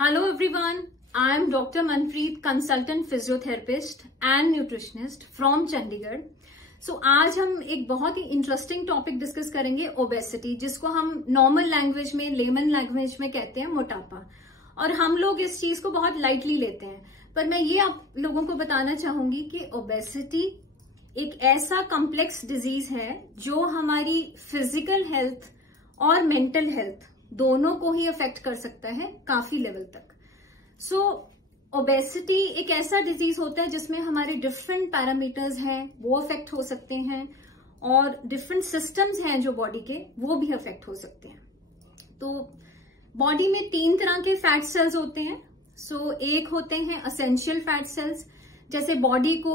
Hello everyone, I am Dr. Manpreet, consultant physiotherapist and nutritionist from Chandigarh. आज हम एक बहुत ही इंटरेस्टिंग टॉपिक डिस्कस करेंगे ओबेसिटी, जिसको हम नॉर्मल लैंग्वेज में, लेमन लैंग्वेज में कहते हैं मोटापा। और हम लोग इस चीज को बहुत लाइटली लेते हैं, पर मैं ये आप लोगों को बताना चाहूंगी कि ओबेसिटी एक ऐसा कॉम्प्लेक्स डिजीज है जो हमारी फिजिकल हेल्थ और मेंटल हेल्थ दोनों को ही अफेक्ट कर सकता है काफी लेवल तक। ओबेसिटी एक ऐसा डिजीज होता है जिसमें हमारे डिफरेंट पैरामीटर्स हैं वो अफेक्ट हो सकते हैं, और डिफरेंट सिस्टम्स हैं जो बॉडी के, वो भी अफेक्ट हो सकते हैं। तो बॉडी में 3 तरह के फैट सेल्स होते हैं। एक होते हैं असेंशियल फैट सेल्स, जैसे बॉडी को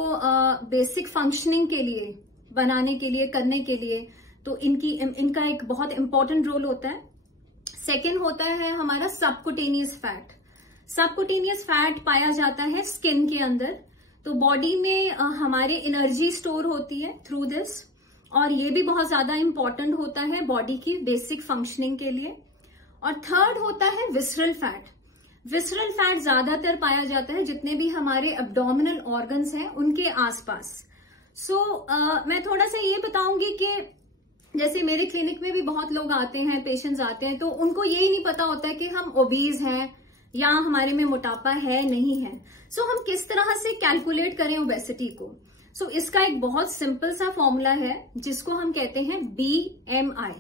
बेसिक फंक्शनिंग के लिए, बनाने के लिए, करने के लिए, तो इनका एक बहुत इंपॉर्टेंट रोल होता है। सेकेंड होता है हमारा सबकुटेनियस फैट। सबकुटेनियस फैट पाया जाता है स्किन के अंदर, तो बॉडी में हमारे एनर्जी स्टोर होती है थ्रू दिस, और ये भी बहुत ज्यादा इंपॉर्टेंट होता है बॉडी की बेसिक फंक्शनिंग के लिए। और थर्ड होता है विसरल फैट। विसरल फैट ज्यादातर पाया जाता है जितने भी हमारे एब्डोमिनल ऑर्गन्स हैं उनके आसपास। मैं थोड़ा सा ये बताऊंगी कि जैसे मेरे क्लिनिक में भी बहुत लोग आते हैं, पेशेंट्स आते हैं, तो उनको यही नहीं पता होता है कि हम ओबीज हैं या हमारे में मोटापा है नहीं है। हम किस तरह से कैलकुलेट करें ओबेसिटी को। इसका एक बहुत सिंपल सा फॉर्मूला है जिसको हम कहते हैं BMI।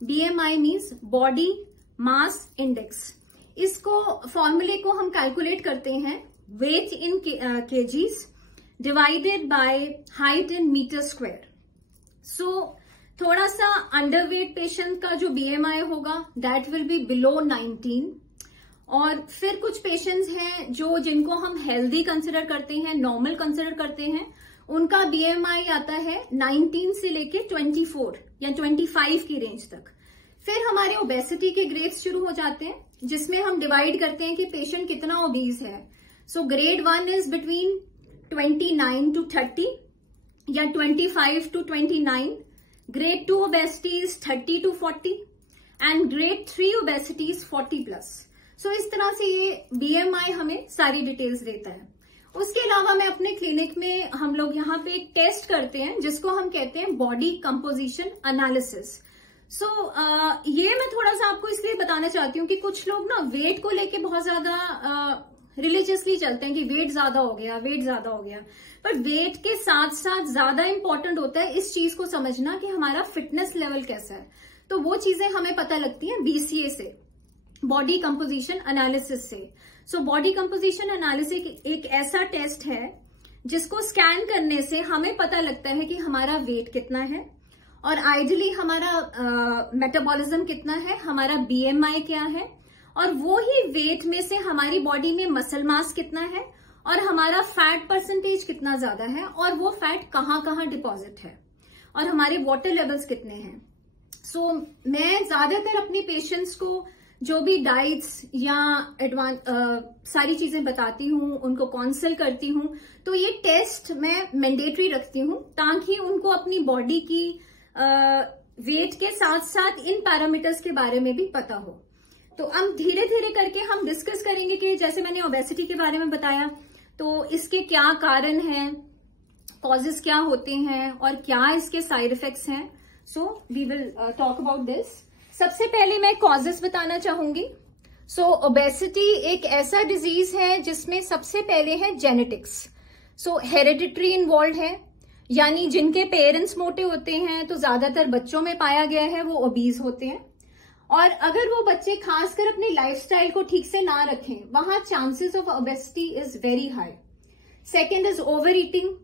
BMI means body mass index. इसको फॉर्मूले को हम कैलकुलेट करते हैं weight in kgs divided by height in metre square. थोड़ा सा अंडरवेट पेशेंट का जो BMI होगा दैट विल बी बिलो 19, और फिर कुछ पेशेंट्स हैं जिनको हम हेल्दी कंसिडर करते हैं, नॉर्मल कंसिडर करते हैं, उनका BMI आता है 19 से लेके 24 या 25 की रेंज तक। फिर हमारे ओबेसिटी के ग्रेड्स शुरू हो जाते हैं, जिसमें हम डिवाइड करते हैं कि पेशेंट कितना ओबीज है। ग्रेड 1 इज बिटवीन 29 to 30 या 25 to 29। Grade 2 obesity is 30 to 40 and Grade 3 obesity is 40+। इस तरह से ये BMI हमें सारी डिटेल्स देता है। उसके अलावा मैं अपने क्लिनिक में, हम लोग यहाँ पे एक टेस्ट करते हैं जिसको हम कहते हैं बॉडी कंपोजिशन एनालिसिस। ये मैं थोड़ा सा आपको इसलिए बताना चाहती हूँ कि कुछ लोग ना वेट को लेके बहुत ज्यादा रिलीजियसली चलते हैं कि वेट ज्यादा हो गया, वेट ज्यादा हो गया, पर वेट के साथ साथ ज्यादा इंपॉर्टेंट होता है इस चीज को समझना कि हमारा फिटनेस लेवल कैसा है। तो वो चीजें हमें पता लगती हैं BCA से, बॉडी कंपोजिशन एनालिसिस से। बॉडी कंपोजिशन एनालिसिस एक ऐसा टेस्ट है जिसको स्कैन करने से हमें पता लगता है कि हमारा वेट कितना है, और आइडियली हमारा मेटाबॉलिज्म कितना है, हमारा BMI क्या है, और वो ही वेट में से हमारी बॉडी में मसल मास कितना है, और हमारा फैट परसेंटेज कितना ज्यादा है, और वो फैट कहाँ कहाँ डिपॉजिट है, और हमारे वाटर लेवल्स कितने हैं। मैं ज्यादातर अपने पेशेंट्स को जो भी डाइट्स या सारी चीजें बताती हूँ, उनको काउंसल करती हूँ, तो ये टेस्ट मैं मैंडेटरी रखती हूँ ताकि उनको अपनी बॉडी की वेट के साथ साथ इन पैरामीटर्स के बारे में भी पता हो। तो अब धीरे धीरे करके हम डिस्कस करेंगे कि जैसे मैंने ओबेसिटी के बारे में बताया, तो इसके क्या कारण हैं, कॉजेस क्या होते हैं, और क्या इसके साइड इफेक्ट्स हैं। We will talk about this. सबसे पहले मैं कॉजेस बताना चाहूंगी। ओबेसिटी एक ऐसा डिजीज है जिसमें सबसे पहले है जेनेटिक्स। हेरिडिटरी इन्वॉल्व है, यानी जिनके पेरेंट्स मोटे होते हैं तो ज्यादातर बच्चों में पाया गया है वो ओबीज होते हैं, और अगर वो बच्चे खासकर अपने लाइफस्टाइल को ठीक से ना रखें, वहां chances of obesity is very high. Second is over eating.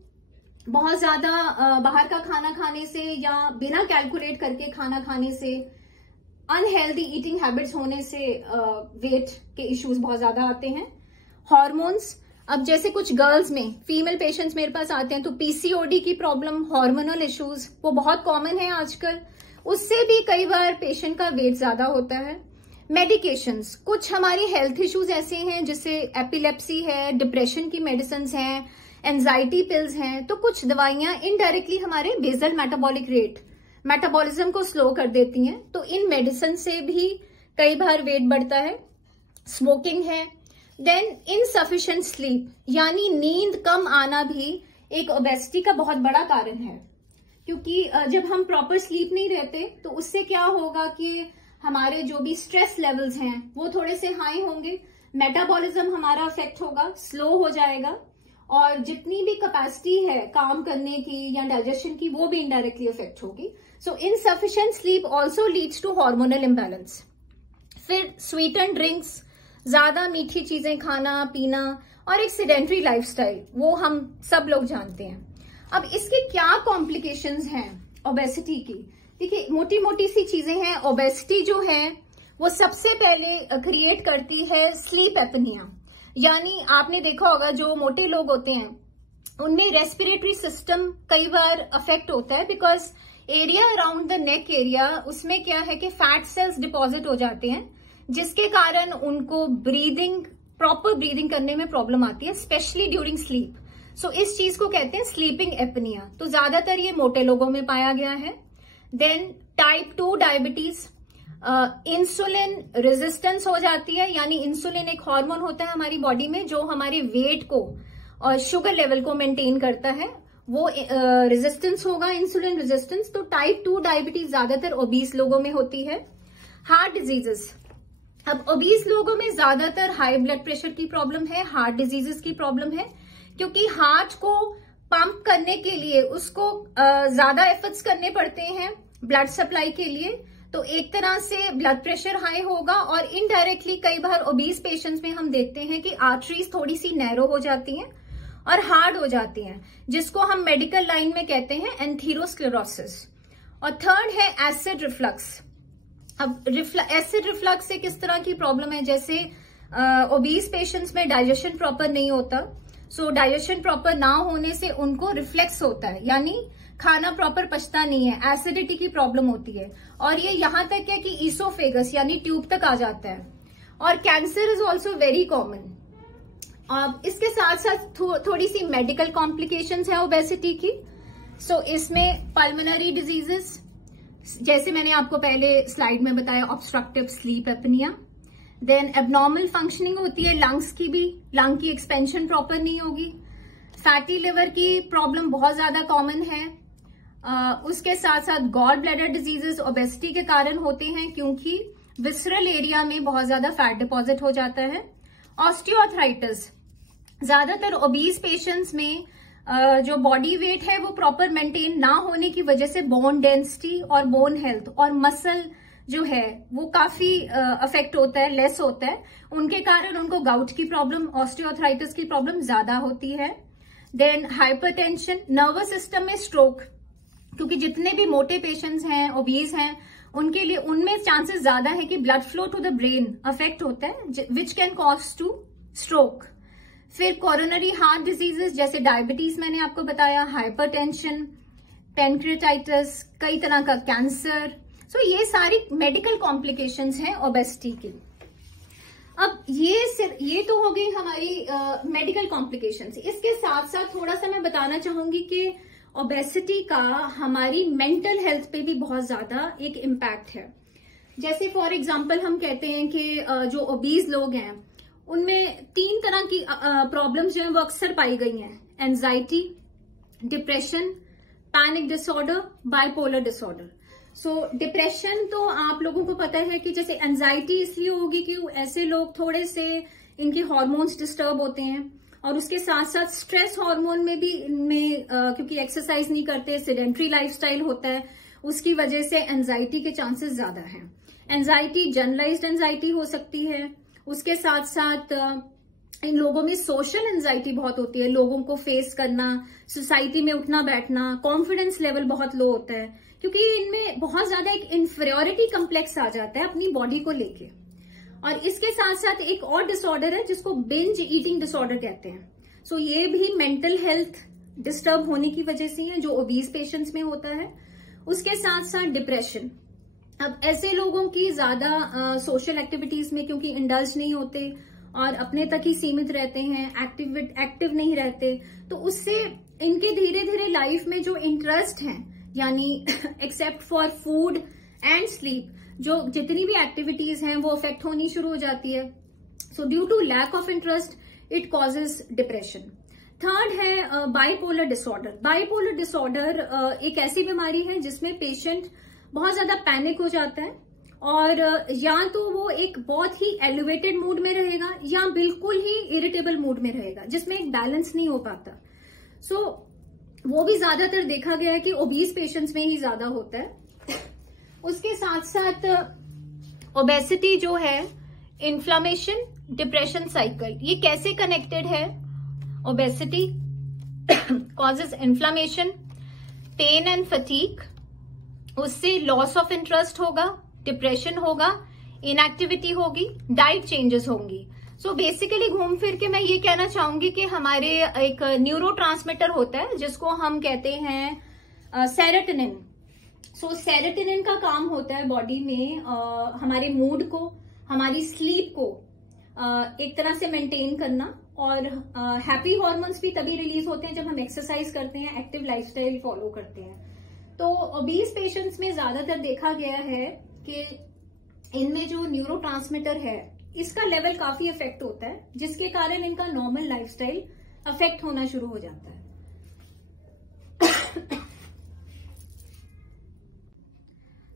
बहुत ज्यादा बाहर का खाना खाने से या बिना कैलकुलेट करके खाना खाने से, अनहेल्दी ईटिंग हैबिट्स होने से वेट के इश्यूज बहुत ज्यादा आते हैं। हार्मोन्स, अब जैसे कुछ गर्ल्स में, फीमेल पेशेंट्स मेरे पास आते हैं तो PCOD की प्रॉब्लम, हार्मोनल इश्यूज, वो बहुत कॉमन है आजकल, उससे भी कई बार पेशेंट का वेट ज्यादा होता है। मेडिकेशंस, कुछ हमारी हेल्थ इश्यूज ऐसे हैं जैसे एपिलेप्सी है, डिप्रेशन की मेडिसिन हैं, एंजाइटी पिल्स हैं, तो कुछ दवाइयां इनडायरेक्टली हमारे बेसल मेटाबॉलिक रेट, मेटाबॉलिज्म को स्लो कर देती हैं, तो इन मेडिसिन से भी कई बार वेट बढ़ता है। स्मोकिंग है, देन इनसफिशिएंट स्लीप, यानी नींद कम आना भी एक ओबेसिटी का बहुत बड़ा कारण है, क्योंकि जब हम प्रॉपर स्लीप नहीं रहते तो उससे क्या होगा कि हमारे जो भी स्ट्रेस लेवल्स हैं वो थोड़े से हाई होंगे, मेटाबॉलिज्म हमारा अफेक्ट होगा, स्लो हो जाएगा, और जितनी भी कैपेसिटी है काम करने की या डाइजेशन की वो भी इनडायरेक्टली अफेक्ट होगी। So insufficient sleep also leads to hormonal imbalance. फिर स्वीटेंड ड्रिंक्स, ज्यादा मीठी चीजें खाना पीना, और एक सेडेंट्री लाइफस्टाइल, वो हम सब लोग जानते हैं। अब इसके क्या कॉम्प्लिकेशंस हैं ओबेसिटी की? देखिए, मोटी मोटी सी चीजें हैं। ओबेसिटी जो है वो सबसे पहले क्रिएट करती है स्लीप एपनिया, यानी आपने देखा होगा जो मोटे लोग होते हैं उनमें रेस्पिरेटरी सिस्टम कई बार अफेक्ट होता है, because area around the neck area, उसमें क्या है कि फैट सेल्स डिपॉजिट हो जाते हैं, जिसके कारण उनको प्रॉपर ब्रीदिंग करने में प्रॉब्लम आती है, स्पेशली ड्यूरिंग स्लीप। सो इस चीज को कहते हैं स्लीपिंग एपनिया। तो ज्यादातर ये मोटे लोगों में पाया गया है। Then type 2 diabetes, insulin resistance हो जाती है, यानी इंसुलिन एक हार्मोन होता है हमारी बॉडी में जो हमारे वेट को और शुगर लेवल को मेंटेन करता है, वो रेजिस्टेंस होगा, इंसुलिन रेजिस्टेंस। तो टाइप 2 डायबिटीज ज्यादातर ओबीस लोगों में होती है। हार्ट डिजीजेस, अब ओबीस लोगों में ज्यादातर हाई ब्लड प्रेशर की प्रॉब्लम है, हार्ट डिजीजेस की प्रॉब्लम है, क्योंकि हार्ट को पंप करने के लिए उसको ज्यादा एफर्ट्स करने पड़ते हैं ब्लड सप्लाई के लिए। तो एक तरह से ब्लड प्रेशर हाई होगा, और इनडायरेक्टली कई बार ओबीस पेशेंट्स में हम देखते हैं कि आर्टरीज थोड़ी सी नैरो हो जाती हैं और हार्ड हो जाती हैं, जिसको हम मेडिकल लाइन में कहते हैं एंथीरोस्क्लेरोसिस। और थर्ड है एसिड रिफ्लक्स। अब एसिड रिफ्लक्स से किस तरह की प्रॉब्लम है? जैसे ओबीस पेशेंट्स में डाइजेशन प्रॉपर नहीं होता, सो डाइजेशन प्रॉपर ना होने से उनको रिफ्लेक्स होता है, यानी खाना प्रॉपर पचता नहीं है, एसिडिटी की प्रॉब्लम होती है, और ये यहां तक है कि ईसोफेगस यानी ट्यूब तक आ जाता है। और cancer is also very common. अब इसके साथ साथ थोड़ी सी मेडिकल कॉम्प्लिकेशंस है ओबेसिटी की। सो इसमें पल्मोनरी डिजीजेस, जैसे मैंने आपको पहले स्लाइड में बताया, obstructive sleep apnoea. Then abnormal functioning होती है लंग्स की भी, लंग की एक्सपेंशन प्रॉपर नहीं होगी। फैटी लिवर की प्रॉब्लम बहुत ज्यादा कॉमन है। उसके साथ साथ गॉल ब्लैडर डिजीजेस ओबेसिटी के कारण होते हैं, क्योंकि विसरल एरिया में बहुत ज्यादा फैट डिपॉजिट हो जाता है। ऑस्टियोआर्थराइटिस, ज्यादातर ओबीस पेशेंट्स में जो बॉडी वेट है वो प्रॉपर मेंटेन ना होने की वजह से बोन डेंसिटी और बोन हेल्थ और मसल जो है वो काफी अफेक्ट होता है, लेस होता है। उनके कारण उनको गाउट की प्रॉब्लम, ऑस्टियोआर्थराइटिस की प्रॉब्लम ज्यादा होती है। देन हाइपरटेंशन, नर्वस सिस्टम में स्ट्रोक, क्योंकि जितने भी मोटे पेशेंट्स हैं, ओबीस हैं, उनके लिए उनमें चांसेस ज्यादा है कि blood flow to the brain affect होता है, which can cause to stroke. फिर कोरोनरी हार्ट डिजीजेस जैसे डायबिटीज मैंने आपको बताया, हाइपरटेंशन, पेनक्रियाटाइटिस, कई तरह का कैंसर। सो ये सारी मेडिकल कॉम्प्लिकेशंस हैं ओबेसिटी की। अब ये तो हो गई हमारी मेडिकल कॉम्प्लिकेशंस। इसके साथ साथ थोड़ा सा मैं बताना चाहूंगी कि ओबेसिटी का हमारी मेंटल हेल्थ पे भी बहुत ज्यादा एक इम्पैक्ट है। जैसे फॉर एग्जांपल हम कहते हैं कि जो ओबीज लोग हैं उनमें 3 तरह की प्रॉब्लम्स जो है वो अक्सर पाई गई हैं: anxiety, depression, panic disorder, bipolar disorder. सो डिप्रेशन तो आप लोगों को पता है कि जैसे एंजाइटी इसलिए होगी कि ऐसे लोग थोड़े से इनके हार्मोन्स डिस्टर्ब होते हैं, और उसके साथ साथ स्ट्रेस हार्मोन में भी इनमें क्योंकि एक्सरसाइज नहीं करते, सेडेंट्री लाइफस्टाइल होता है, उसकी वजह से एंजाइटी के चांसेस ज्यादा हैं। एंजाइटी जनरलाइज्ड एंजाइटी हो सकती है। उसके साथ साथ इन लोगों में सोशल एंजाइटी बहुत होती है, लोगों को फेस करना, सोसाइटी में उठना बैठना, कॉन्फिडेंस लेवल बहुत लो होता है, क्योंकि इनमें बहुत ज्यादा एक इंफीरियोरिटी कम्प्लेक्स आ जाता है अपनी बॉडी को लेके। और इसके साथ साथ एक और डिसऑर्डर है जिसको बिंज ईटिंग डिसऑर्डर कहते हैं। सो ये भी मेंटल हेल्थ डिस्टर्ब होने की वजह से है, जो ओबीस पेशेंट्स में होता है। उसके साथ साथ डिप्रेशन। अब ऐसे लोगों की ज्यादा सोशल एक्टिविटीज में क्योंकि इंडल्ज नहीं होते और अपने तक ही सीमित रहते हैं, एक्टिव नहीं रहते, तो उससे इनके धीरे धीरे लाइफ में जो इंटरेस्ट हैं, यानी except for food and sleep, जो जितनी भी एक्टिविटीज हैं वो अफेक्ट होनी शुरू हो जाती है। So due to lack of interest it causes depression. Third है बाइपोलर डिसऑर्डर। बाइपोलर डिसऑर्डर एक ऐसी बीमारी है जिसमें पेशेंट बहुत ज्यादा पैनिक हो जाता है और या तो वो एक बहुत ही एलिवेटेड मूड में रहेगा या बिल्कुल ही इरिटेबल मूड में रहेगा, जिसमें एक बैलेंस नहीं हो पाता। सो वो भी ज्यादातर देखा गया है कि ओबीज पेशेंट्स में ही ज्यादा होता है। उसके साथ साथ ओबेसिटी जो है, इन्फ्लामेशन, डिप्रेशन साइकिल, ये कैसे कनेक्टेड है? Obesity causes inflammation, pain and fatigue, उससे लॉस ऑफ इंटरेस्ट होगा, डिप्रेशन होगा, इनएक्टिविटी होगी, डाइट चेंजेस होंगी। सो बेसिकली घूम फिर के मैं ये कहना चाहूंगी कि हमारे एक न्यूरोट्रांसमीटर होता है जिसको हम कहते हैं सेरोटोनिन। सो सेरोटोनिन का काम होता है बॉडी में हमारे मूड को, हमारी स्लीप को एक तरह से मेंटेन करना, और हैप्पी हार्मोन्स भी तभी रिलीज होते हैं जब हम एक्सरसाइज करते हैं, एक्टिव लाइफस्टाइल फॉलो करते हैं। तो ओबीज पेशेंट्स में ज्यादातर देखा गया है कि इनमें जो न्यूरोट्रांसमीटर है इसका लेवल काफी अफेक्ट होता है, जिसके कारण इनका नॉर्मल लाइफस्टाइल अफेक्ट होना शुरू हो जाता है।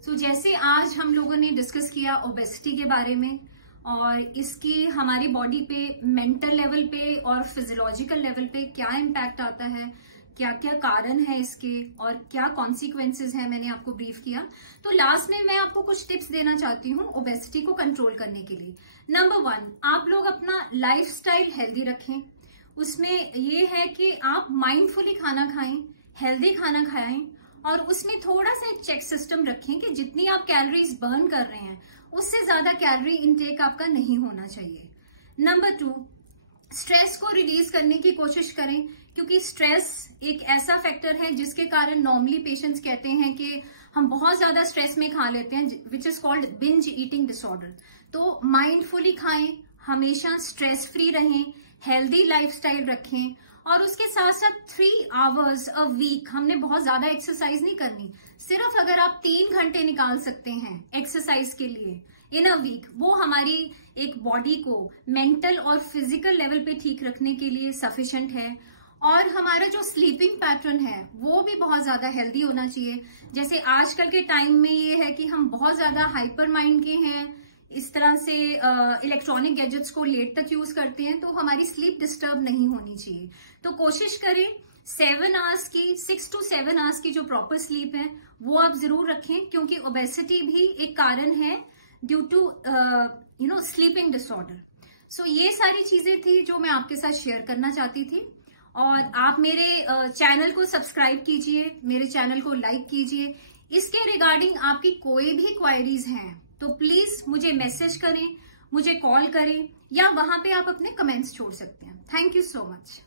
सो जैसे आज हम लोगों ने डिस्कस किया ओबेसिटी के बारे में और इसकी हमारी बॉडी पे मेंटल लेवल पे और फिजियोलॉजिकल लेवल पे क्या इम्पैक्ट आता है, क्या क्या कारण है इसके और क्या कॉन्सिक्वेंसेज है, मैंने आपको ब्रीफ किया। तो लास्ट में मैं आपको कुछ टिप्स देना चाहती हूँ ओबेसिटी को कंट्रोल करने के लिए। नंबर 1, आप लोग अपना लाइफस्टाइल हेल्दी रखें। उसमें ये है कि आप माइंडफुली खाना खाएं, हेल्दी खाना खाएं, और उसमें थोड़ा सा एक चेक सिस्टम रखें कि जितनी आप कैलोरीज बर्न कर रहे हैं उससे ज्यादा कैलोरी इनटेक आपका नहीं होना चाहिए। नंबर 2, स्ट्रेस को रिलीज करने की कोशिश करें, क्योंकि स्ट्रेस एक ऐसा फैक्टर है जिसके कारण नॉर्मली पेशेंट्स कहते हैं कि हम बहुत ज्यादा स्ट्रेस में खा लेते हैं, which is called binge eating disorder. तो माइंडफुली खाएं, हमेशा स्ट्रेस फ्री रहें, हेल्दी लाइफस्टाइल रखें, और उसके साथ साथ 3 आवर्स अ वीक हमने बहुत ज्यादा एक्सरसाइज नहीं करनी। सिर्फ अगर आप 3 घंटे निकाल सकते हैं एक्सरसाइज के लिए इन अ वीक, वो हमारी एक बॉडी को मेंटल और फिजिकल लेवल पे ठीक रखने के लिए सफिशिएंट है। और हमारा जो स्लीपिंग पैटर्न है वो भी बहुत ज्यादा हेल्दी होना चाहिए। जैसे आजकल के टाइम में ये है कि हम बहुत ज्यादा हाइपर माइंड के हैं, इस तरह से इलेक्ट्रॉनिक गैजेट्स को लेट तक यूज करते हैं, तो हमारी स्लीप डिस्टर्ब नहीं होनी चाहिए। तो कोशिश करें 7 आवर्स की, 6 to 7 आवर्स की जो प्रॉपर स्लीप है वो आप जरूर रखें, क्योंकि ओबेसिटी भी एक कारण है ड्यू टू स्लीपिंग डिसऑर्डर। सो ये सारी चीजें थी जो मैं आपके साथ शेयर करना चाहती थी। और आप मेरे चैनल को सब्सक्राइब कीजिए, मेरे चैनल को लाइक कीजिए। इसके रिगार्डिंग आपकी कोई भी क्वायरीज हैं तो प्लीज मुझे मैसेज करें, मुझे कॉल करें, या वहां पे आप अपने कमेंट्स छोड़ सकते हैं। Thank you so much.